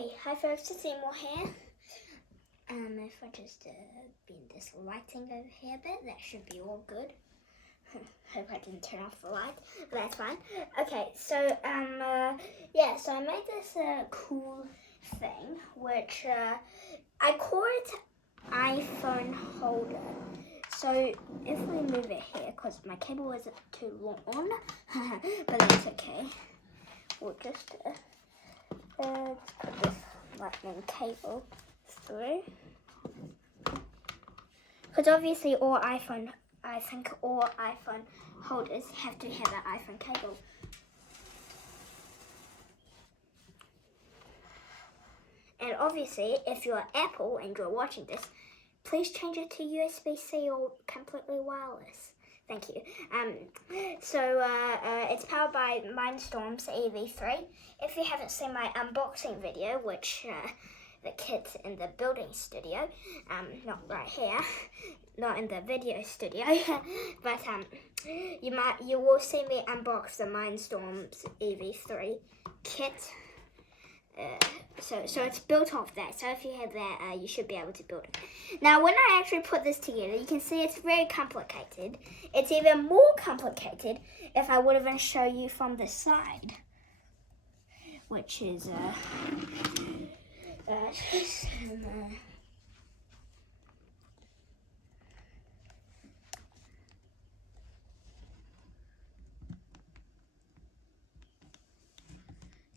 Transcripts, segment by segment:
Okay, hi folks, it's Seymour here. If I just bend this lighting over here a bit, that should be all good. Hope I didn't turn off the light, but that's fine. Okay, so so I made this cool thing, which I call it iPhone holder. So if we move it here, because my cable isn't too long, but that's okay. We'll just put this lightning cable through. Because obviously I think all iPhone holders have to have an iPhone cable. And obviously, if you're Apple and you're watching this, please change it to USB-C or completely wireless. Thank you. It's powered by Mindstorm's EV3. If you haven't seen my unboxing video, which the kids in the building studio, not right here, not in the video studio, but you will see me unbox the Mindstorm's EV3 kit. So it's built off that. So if you have that, you should be able to build it. Now, when I actually put this together, you can see it's very complicated. It's even more complicated if I would even show you from the side, which is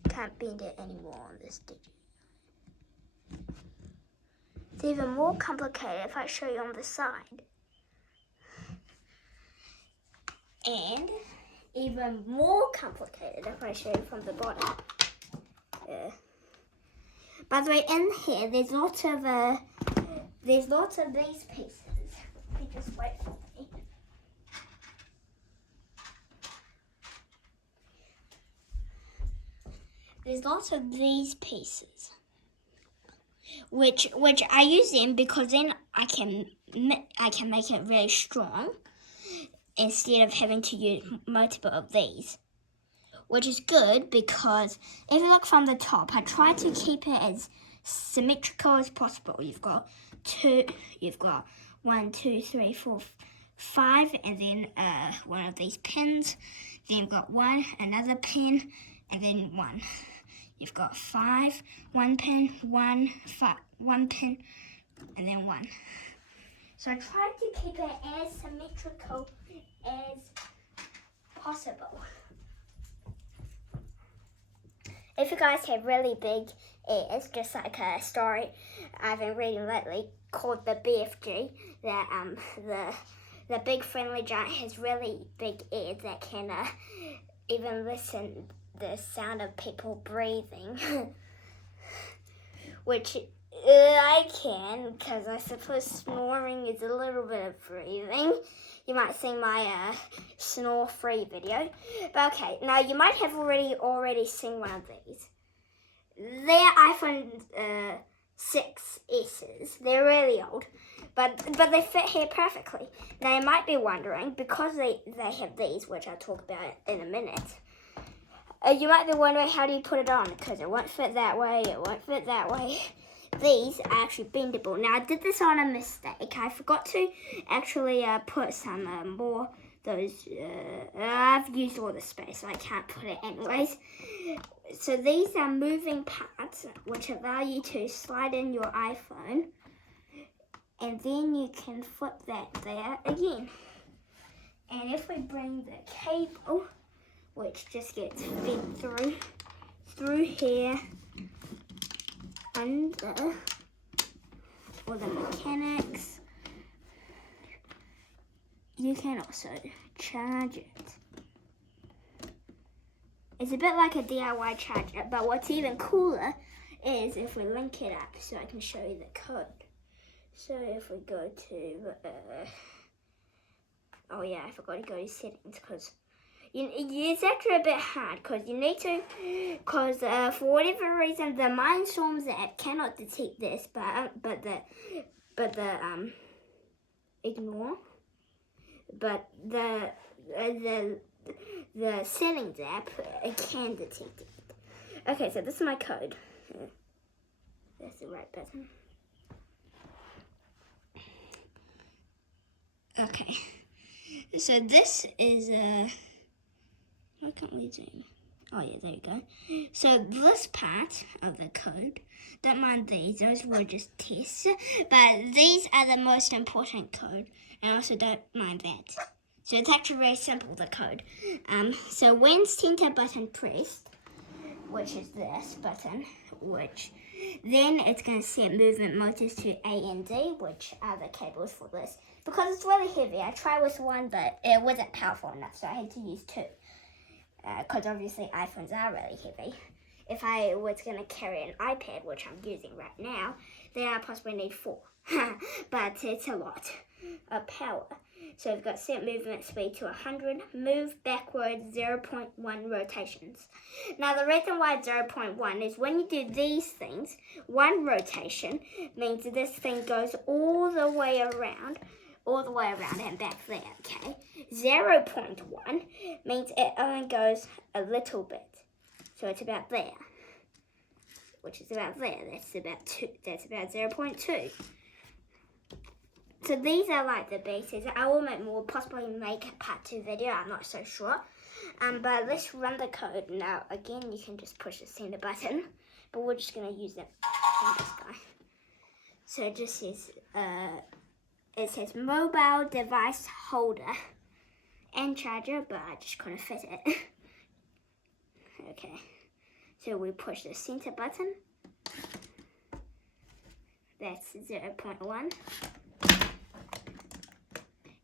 can't bend it anymore on this digit. It's even more complicated if I show you on the side. And even more complicated if I show you from the bottom. By the way, in here there's lots of these pieces. Let me just wait for me. There's lots of these pieces, which I use them because then I can make it very strong instead of having to use multiple of these, which is good because if you look from the top, I try to keep it as symmetrical as possible. You've got 1, 2, 3, 4, 5, and then one of these pins. Then you've got another pin, and then 1. You've got 5, 1 pin, 1, 5, 1 pin, and then 1. So I try to keep it as symmetrical as possible. If you guys have really big ears, just like a story I've been reading lately called the BFG, that the big friendly giant has really big ears that can even listen the sound of people breathing, which I can, because I suppose snoring is a little bit of breathing. You might see my snore-free video. But okay, now you might have already seen one of these. They're iPhone 6S's. They're really old, but they fit here perfectly. Now you might be wondering, because they have these, which I'll talk about in a minute, you might be wondering, how do you put it on? Because it won't fit that way, it won't fit that way. These are actually bendable. Now, I did this on a mistake. I forgot to actually put some more those. I've used all the space, so I can't put it anyways. So these are moving parts, which allow you to slide in your iPhone, and then you can flip that there again. And if we bring the cable, which just gets fed through here, under all the mechanics, you can also charge it. It's a bit like a DIY charger, but what's even cooler is if we link it up, so I can show you the code. So if we go to, oh yeah, I forgot to go to settings, because it's actually a bit hard, because you need to, for whatever reason, the Mindstorms app cannot detect this, but the settings app can detect it. Okay, so this is my code. That's the right button. Okay. So this is why can't we zoom? Oh yeah, there you go. So this part of the code, don't mind these, those were just tests, but these are the most important code, and also don't mind that. So it's actually very simple, the code. So when center button pressed, which is this button, then it's going to set movement motors to A and D, which are the cables for this. Because it's really heavy, I tried with one, but it wasn't powerful enough, so I had to use two. Because obviously iPhones are really heavy. If I was going to carry an iPad, which I'm using right now, then I possibly need 4. But it's a lot of power. So we've got set movement speed to 100, move backwards 0.1 rotations. Now the reason why 0.1 is when you do these things, 1 rotation means this thing goes all the way around and back there, okay? 0.1 means it only goes a little bit. So it's about there, which is about there. That's about 0.2. So these are like the basics. I will make more, possibly make a part 2 video, I'm not so sure. But let's run the code. Now, again, you can just push the center button, but we're just going to use this guy. So it just says, it says mobile device holder and charger, but I just couldn't fit it. Okay, so we push the center button. That's 0.1.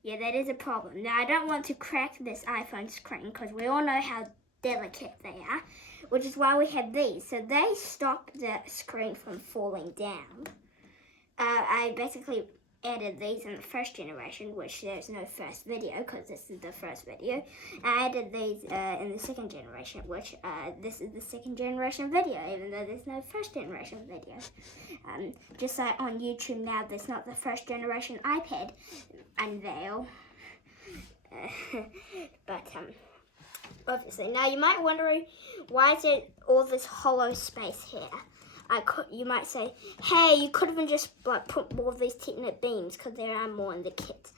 Yeah, that is a problem. Now, I don't want to crack this iPhone screen because we all know how delicate they are, which is why we have these. So they stop the screen from falling down. I basically added these in the first generation, which there's no first video because this is the first video. I added these in the second generation, which this is the second generation video, even though there's no first generation video. Just like on YouTube now, there's not the first generation iPad unveil. But obviously, now you might wondering why is it all this hollow space here? You might say, hey, you could have just put more of these Technic beams because there are more in the kit.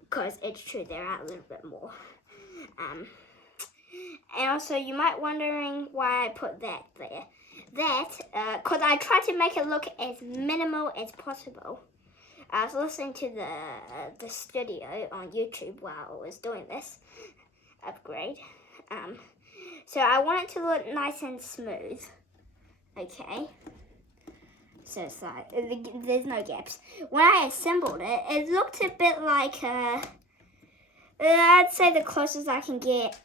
Because it's true, there are a little bit more. And also, you might wondering why I put that there. Because I tried to make it look as minimal as possible. I was listening to the studio on YouTube while I was doing this upgrade. So I want it to look nice and smooth. Okay. So it's like, there's no gaps. When I assembled it, it looked a bit like, I'd say the closest I can get.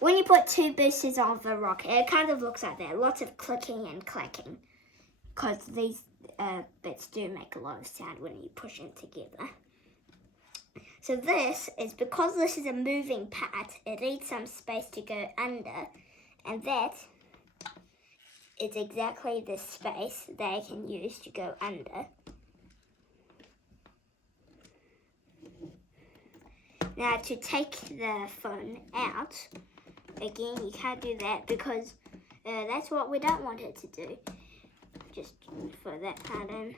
When you put 2 boosters on the rocket, it kind of looks like that. Lots of clicking and clacking. Because these bits do make a lot of sound when you push them together. So this is, because this is a moving part, it needs some space to go under. And that is exactly the space that I can use to go under. Now to take the phone out, again you can't do that because that's what we don't want it to do. Just throw that part in.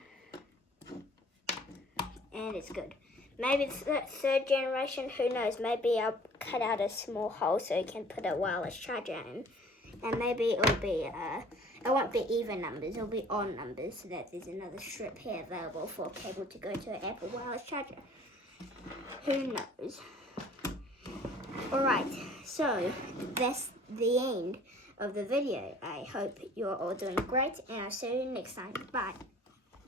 And it's good. Maybe it's the 3rd generation, who knows, maybe I'll cut out a small hole so you can put a wireless charger in. And maybe it'll be, it won't be even numbers, it'll be odd numbers, so that there's another strip here available for a cable to go to an Apple wireless charger. Who knows? Alright, so that's the end of the video. I hope you're all doing great, and I'll see you next time. Bye.